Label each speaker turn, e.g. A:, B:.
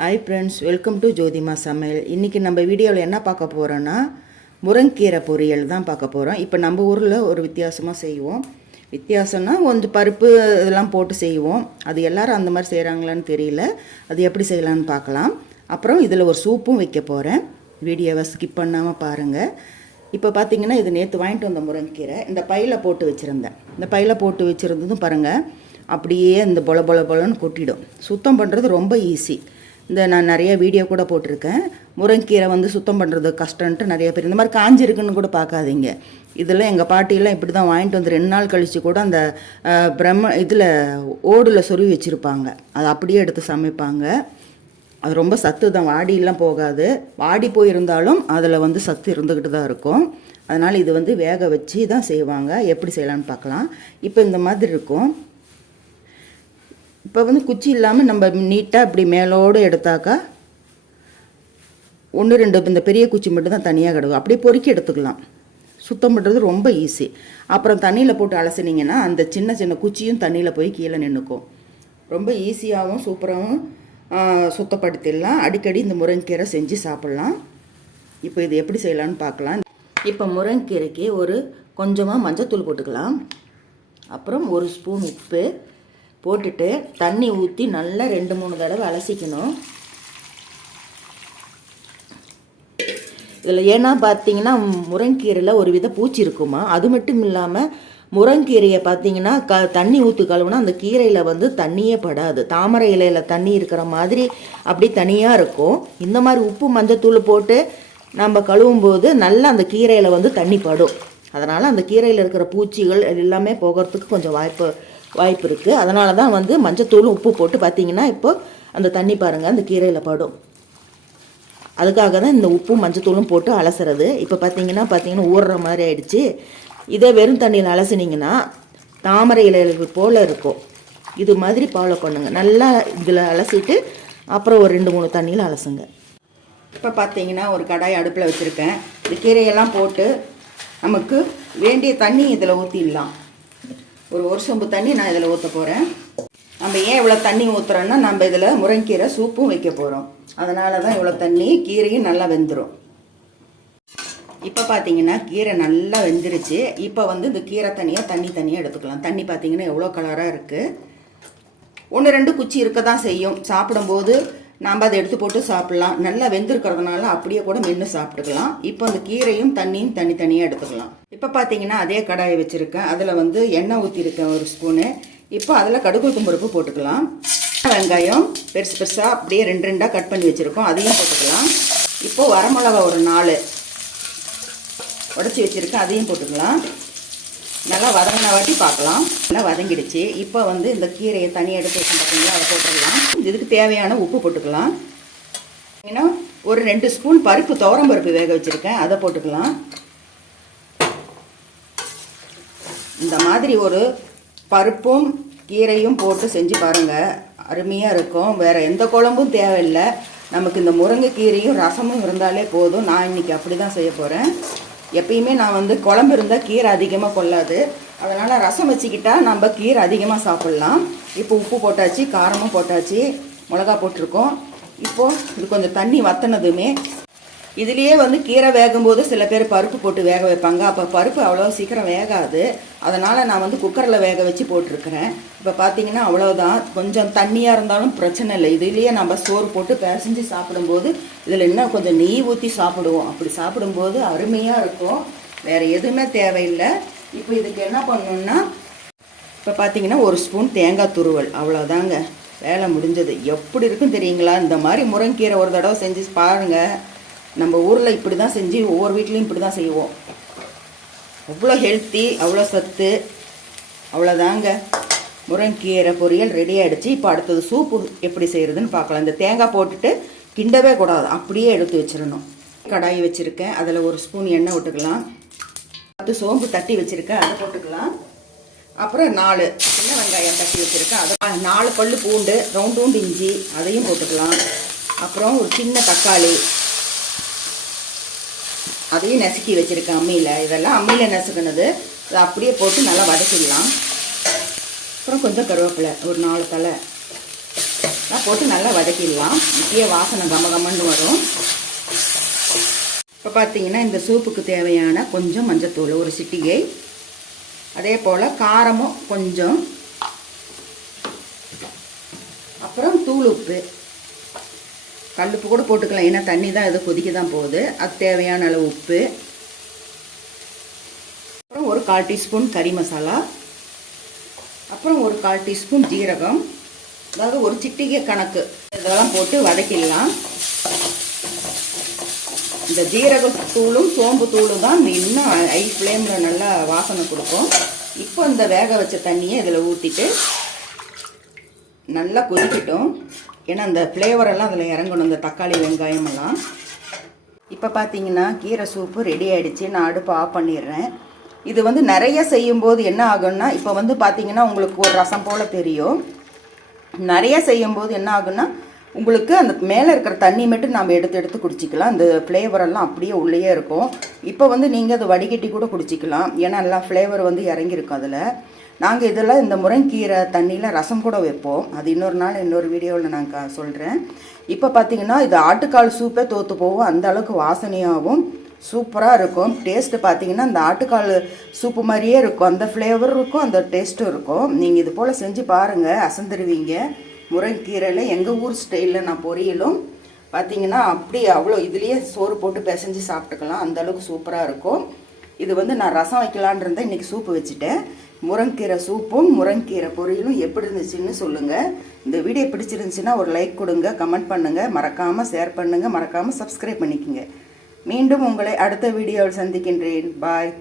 A: Hi friends welcome to Jothima சமையல் இன்றைக்கி நம்ம வீடியோவில் என்ன பார்க்க போகிறோன்னா முருங்கீரை பொரியல் தான் பார்க்க போகிறோம் இப்போ நம்ம ஊரில் ஒரு வித்தியாசமாக செய்வோம். வித்தியாசம்னா கொஞ்சம் பருப்பு இதெல்லாம் போட்டு செய்வோம். அது எல்லாரும் அந்த மாதிரி செய்கிறாங்களான்னு தெரியல. அது எப்படி செய்யலான்னு பார்க்கலாம். அப்புறம் இதில் ஒரு சூப்பும் வைக்க போகிறேன் வீடியோவை ஸ்கிப் பண்ணாமல் பாருங்கள் இப்போ பார்த்தீங்கன்னா இது நேற்று வாங்கிட்டு வந்த முருங்கீரை. இந்த பையில் போட்டு வச்சுருந்தேன். இந்த பையில் போட்டு வச்சுருந்ததும் பாருங்கள் அப்படியே இந்த பொல பொல பொலன்னு கொட்டிடும். சுத்தம் பண்ணுறது ரொம்ப ஈஸி இந்த நான் நிறைய வீடியோ கூட போட்டிருக்கேன். முருங்கீரை வந்து சுத்தம் பண்ணுறது கஷ்டன்ட்டு நிறைய பேர். இந்த மாதிரி காஞ்சிருக்குன்னு கூட பார்க்காதீங்க. இதெல்லாம் எங்கள் பாட்டியெல்லாம் இப்படி தான் வாங்கிட்டு வந்து ரெண்டு நாள் கழித்து கூட அந்த பிரம்ம இதில் ஓடில் சொருவி வச்சுருப்பாங்க. அதை அப்படியே எடுத்து சமைப்பாங்க. அது ரொம்ப சத்து தான். வாடியெல்லாம் போகாது. வாடி போயிருந்தாலும் அதில் வந்து சத்து இருந்துக்கிட்டு தான் இருக்கும். அதனால் இது வந்து வேக வச்சு தான் செய்வாங்க. எப்படி செய்யலான்னு பார்க்கலாம். இப்போ இந்த மாதிரி இருக்கும். இப்போ வந்து குச்சி இல்லாமல் நம்ம நீட்டாக இப்படி மேலோடு எடுத்தாக்கா ஒன்று ரெண்டு இந்த பெரிய குச்சி மட்டும் தான் தனியாக கிடக்கும். அப்படியே பொறுக்கி எடுத்துக்கலாம். சுத்தம் பண்ணுறது ரொம்ப ஈஸி அப்புறம் தண்ணியில் போட்டு அலசினீங்கன்னா அந்த சின்ன சின்ன குச்சியும் தண்ணியில் போய் கீழே நின்றுக்கும் ரொம்ப ஈஸியாகவும் சூப்பராகவும் சுத்தப்படுத்திடலாம். அடிக்கடி இந்த முருங்கீரை செஞ்சு சாப்பிட்லாம். இப்போ இது எப்படி செய்யலாம்னு பார்க்கலாம். இப்போ முருங்கீரைக்கு ஒரு கொஞ்சமாக மஞ்சத்தூள் போட்டுக்கலாம். அப்புறம் ஒரு ஸ்பூன் உப்பு போட்டுட்டு தண்ணி ஊற்றி நல்லா ரெண்டு மூணு தடவை அலசிக்கணும். இதில் ஏன்னா பார்த்தீங்கன்னா முருங்கீரையில் ஒரு வித பூச்சி இருக்குமா? அது மட்டும் இல்லாமல் முருங்கீரையை பார்த்தீங்கன்னா க தண்ணி ஊற்றி கழுவுனா அந்த கீரையில் வந்து தண்ணியே படாது. தாமரை இலையில் தண்ணி இருக்கிற மாதிரி அப்படி தனியாக இருக்கும். இந்த மாதிரி உப்பு மஞ்சத்தூள் போட்டு நம்ம கழுவும் போது நல்லா அந்த கீரையில் வந்து தண்ணி படும். அதனால் அந்த கீரையில் இருக்கிற பூச்சிகள் எல்லாமே போகிறதுக்கு கொஞ்சம் வாய்ப்பு வாய்ப்பு இருக்குது அதனால தான் வந்து மஞ்சத்தூளும் உப்பு போட்டு பார்த்தீங்கன்னா இப்போ அந்த தண்ணி பாருங்கள் அந்த கீரையில் படும். அதுக்காக தான் இந்த உப்பும் மஞ்சத்தூளும் போட்டு அலசுறது. இப்போ பார்த்தீங்கன்னா பார்த்தீங்கன்னா ஊறுற மாதிரி ஆயிடுச்சு. இதே வெறும் தண்ணியில் அலசுனீங்கன்னா தாமரை இலைகள் போல் இருக்கும். இது மாதிரி ஃபாலோ பண்ணுங்கள் நல்லா இதில் அலசிட்டு அப்புறம் ஒரு ரெண்டு மூணு தண்ணியில் அலசுங்க. இப்போ பார்த்தீங்கன்னா ஒரு கடாய் அடுப்பில் வச்சுருக்கேன். இந்த கீரையெல்லாம் போட்டு நமக்கு வேண்டிய தண்ணி இதில் ஊற்றிடலாம் ஒரு ஒரு சொம்பு தண்ணி நான் இதில் ஊற்ற போகிறேன் நம்ம ஏன் இவ்வளோ தண்ணி ஊற்றுறோன்னா நம்ம இதில் முருங்கீரை சூப்பும் வைக்க போகிறோம் அதனால தான் இவ்வளோ தண்ணி கீரையும் நல்லா வெந்துடும் இப்போ பார்த்தீங்கன்னா கீரை நல்லா வெந்துருச்சு. இப்போ வந்து இந்த கீரை தனியாக தண்ணி தனியாக எடுத்துக்கலாம். தண்ணி பார்த்தீங்கன்னா எவ்வளோ கலராக இருக்குது ஒன்று ரெண்டு குச்சி இருக்க தான் செய்யும். சாப்பிடும்போது நாம் அதை எடுத்து போட்டு சாப்பிட்லாம். நல்லா வெந்திருக்கிறதுனால அப்படியே கூட மென்று சாப்பிட்டுக்கலாம். இப்போ அந்த கீரையும் தண்ணியும் தனித்தனியாக எடுத்துக்கலாம். இப்போ பார்த்தீங்கன்னா அதே கடாயை வச்சுருக்கேன். அதில் வந்து எண்ணெய் ஊற்றிருக்கேன் ஒரு ஸ்பூனு. இப்போ அதில் கடுகு பருப்பு போட்டுக்கலாம். வெங்காயம் பெருசு பெருசாக அப்படியே ரெண்டு ரெண்டாக கட் பண்ணி வச்சுருக்கோம். அதையும் போட்டுக்கலாம். இப்போது வரமிளகா ஒரு நாலு உடச்சி வச்சுருக்கேன். அதையும் போட்டுக்கலாம். நல்லா வதங்கின வாட்டி பார்க்கலாம். நல்லா வதங்கிடுச்சு. இப்போ வந்து இந்த கீரையை தனியாக எடுத்து வச்சு பார்த்தீங்களா அதை போட்டுக்கலாம். இதுக்கு தேவையான உப்பு போட்டுக்கலாம். ஏன்னா ஒரு ரெண்டு ஸ்பூன் பருப்பு துவரம் பருப்பு வேக வச்சுருக்கேன். அதை போட்டுக்கலாம். இந்த மாதிரி ஒரு பருப்பும் கீரையும் போட்டு செஞ்சு பாருங்கள் அருமையாக இருக்கும். வேறு எந்த குழம்பும் தேவையில்லை. நமக்கு இந்த முருங்கைக்கீரையும் ரசமும் இருந்தாலே போதும். நான் இன்றைக்கி அப்படி தான் செய்ய போகிறேன் எப்பயுமே நான் வந்து குழம்பு இருந்தால் கீரை அதிகமாக கொள்ளாது. அதனால் ரசம் வச்சுக்கிட்டால் நம்ம கீரை அதிகமாக சாப்பிட்லாம். இப்போ உப்பு போட்டாச்சு காரமும் போட்டாச்சு மிளகா போட்டிருக்கோம். இப்போது இது கொஞ்சம் தண்ணி வத்தினதுமே இதுலேயே வந்து கீரை வேகும்போது சில பேர் பருப்பு போட்டு வேக வைப்பாங்க. அப்போ பருப்பு அவ்வளோ சீக்கிரம் வேகாது. அதனால் நான் வந்து குக்கரில் வேக வச்சு போட்டிருக்கிறேன். இப்போ பார்த்தீங்கன்னா அவ்வளோதான் கொஞ்சம் தண்ணியாக இருந்தாலும் பிரச்சனை இல்லை. இதுலேயே நம்ம சோறு போட்டு பிசைஞ்சு சாப்பிடும்போது இதில் இன்னும் கொஞ்சம் நெய் ஊற்றி சாப்பிடுவோம். அப்படி சாப்பிடும்போது அருமையாக இருக்கும். வேறு எதுவுமே தேவையில்லை. இப்போ இதுக்கு என்ன பண்ணணும்னா இப்போ பார்த்தீங்கன்னா ஒரு ஸ்பூன் தேங்காய் துருவல். அவ்வளோதாங்க வேலை முடிஞ்சது. எப்படி இருக்கும் தெரியுங்களா? இந்த மாதிரி முருங்கீரை ஒரு தடவை செஞ்சு பாருங்கள் நம்ம ஊரில் இப்படி தான் செஞ்சு ஒவ்வொரு வீட்லேயும் இப்படி தான் செய்வோம். அவ்வளோ ஹெல்த்தி அவ்வளோ சத்து. அவ்வளோதாங்க முருங்கீரை பொரியல் ரெடி ஆகிடுச்சு இப்போ அடுத்தது சூப்பு எப்படி செய்கிறதுன்னு பார்க்கலாம். இந்த தேங்காய் போட்டுட்டு கிண்டவே கூடாது. அப்படியே எடுத்து வச்சிடணும். கடாயி வச்சுருக்கேன். அதில் ஒரு ஸ்பூன் எண்ணெய் விட்டுக்கலாம். பத்து சோம்பு தட்டி வச்சுருக்கேன் அதை போட்டுக்கலாம். அப்புறம் நாலு சின்ன வெங்காயம் தட்டி வச்சுருக்கேன் அதை நாலு பல்லு பூண்டு ரவுண்ட் ரவுண்ட் இஞ்சி அதையும் போட்டுக்கலாம். அப்புறம் ஒரு சின்ன தக்காளி. அதையும் நசுக்கி வச்சுருக்கேன் அம்மியில். இதெல்லாம் அம்மியில் நசுக்கினது இதை அப்படியே போட்டு நல்லா வதக்கிடலாம். அப்புறம் கொஞ்சம் கருவேப்பிலை ஒரு நாலு தலை. போட்டு நல்லா வதக்கிடலாம். அப்படியே வாசனை கம கமன்னு வரும். இப்போ பார்த்தீங்கன்னா இந்த சூப்புக்கு தேவையான கொஞ்சம் மஞ்சத்தூள் ஒரு சிட்டிகை. அதே போல் காரமும் கொஞ்சம். அப்புறம் தூள் உப்பு. கல்லுப்பு கூட போட்டுக்கலாம். ஏன்னா தண்ணி தான் எதோ கொதிக்க தான் போகுது. அது தேவையான அளவு உப்பு. அப்புறம் ஒரு கால் டீஸ்பூன் கறி மசாலா. அப்புறம் ஒரு கால் டீஸ்பூன் ஜீரகம். அதாவது ஒரு சிட்டிகை கணக்கு. இதெல்லாம் போட்டு வதக்கிடலாம். இந்த ஜீரகத்தூளும் சோம்பு தூளும் தான் இன்னும் ஐ ஃப்ளேமில் நல்லா வாசனை கொடுக்கும். இப்போ இந்த வேக வச்ச தண்ணியை இதில் ஊற்றிட்டு நல்லா கொதிக்கட்டும். ஏன்னா அந்த ஃப்ளேவர் எல்லாம் அதில் இறங்கணும் இந்த தக்காளி வெங்காயம் எல்லாம். இப்போ பார்த்தீங்கன்னா கீரை சூப்பு ரெடி ஆகிடுச்சு நான் அடுப்பு ஆஃப் பண்ணிடுறேன். இது வந்து நிறைய செய்யும்போது என்ன ஆகும்னா இப்போ வந்து பார்த்தீங்கன்னா உங்களுக்கு ஒரு ரசம் போல் தெரியும். நிறைய செய்யும்போது என்ன ஆகும்னா உங்களுக்கு அந்த மேலே இருக்கிற தண்ணி மட்டும் நம்ம எடுத்து எடுத்து குடிச்சிக்கலாம். அந்த ஃப்ளேவர் எல்லாம் அப்படியே உள்ளேயே இருக்கும். இப்போ வந்து நீங்கள் அதை வடிகட்டி கூட குடிச்சிக்கலாம். ஏன்னா நல்லா ஃப்ளேவர் வந்து இறங்கியிருக்கும் அதில். நாங்கள் இதெல்லாம் இந்த முருங்கீரை தண்ணியில் ரசம் கூட வைப்போம். அது இன்னொரு நாள் இன்னொரு வீடியோவில் நான் க சொல்கிறேன் இப்போ பார்த்தீங்கன்னா இது ஆட்டுக்கால் சூப்பே தோற்று போகும். அந்த அளவுக்கு வாசனையாகவும் சூப்பராக இருக்கும். டேஸ்ட்டு பார்த்தீங்கன்னா அந்த ஆட்டுக்கால் சூப்பு மாதிரியே இருக்கும். அந்த ஃப்ளேவர் இருக்கும் அந்த டேஸ்ட்டும் இருக்கும். நீங்கள் இது போல் செஞ்சு பாருங்கள் அசந்துருவீங்க. முருங்கீரையில் எங்கள் ஊர் ஸ்டைலில் நான் பொரியலும் பார்த்தீங்கன்னா அப்படி அவ்வளோ இதுலேயே சோறு போட்டு பிசைஞ்சு சாப்பிட்டுக்கலாம். அந்த அளவுக்கு சூப்பராக இருக்கும். இது வந்து நான் ரசம் வைக்கலான் இருந்தேன். இன்றைக்கி சூப்பு வச்சுட்டேன். முருங்கீரை சூப்பும் முருங்கீரை பொரியலும் எப்படி இருந்துச்சுன்னு சொல்லுங்கள் இந்த வீடியோ பிடிச்சிருந்துச்சுன்னா ஒரு லைக் கொடுங்க கமெண்ட் பண்ணுங்கள் மறக்காமல் ஷேர் பண்ணுங்கள் மறக்காமல் சப்ஸ்கிரைப் பண்ணிக்கோங்க. மீண்டும் உங்களை அடுத்த வீடியோவில் சந்திக்கின்றேன். பாய்